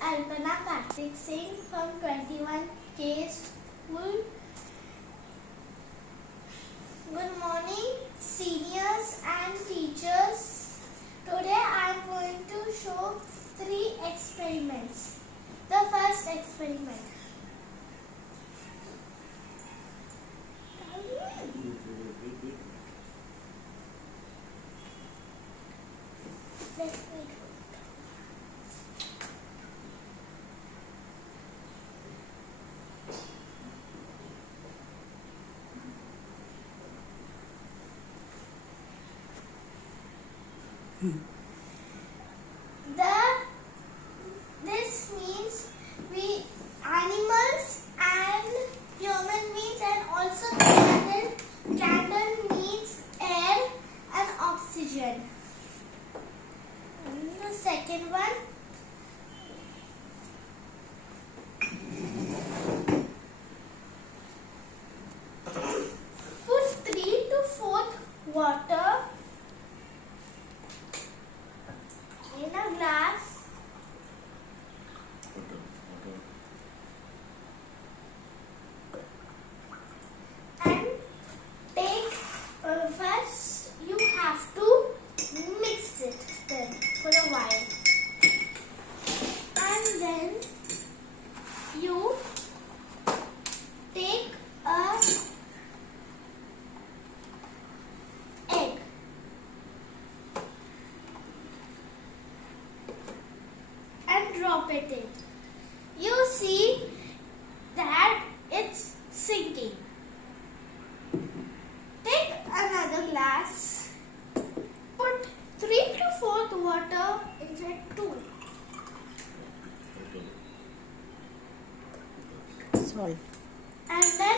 Alpana Kartik Singh from 21K School. Good morning, seniors and teachers. Today I am going to show 3 experiments. The first experiment. This means we animals and human beings, and also candle needs air and oxygen. And the second one, put 3 to 4 water in a glass and take first you have to mix it then for a while, and then you take a egg and drop it in. You see that it's sinking. Take another glass, put 3 to 4 water in it too. Salt. And then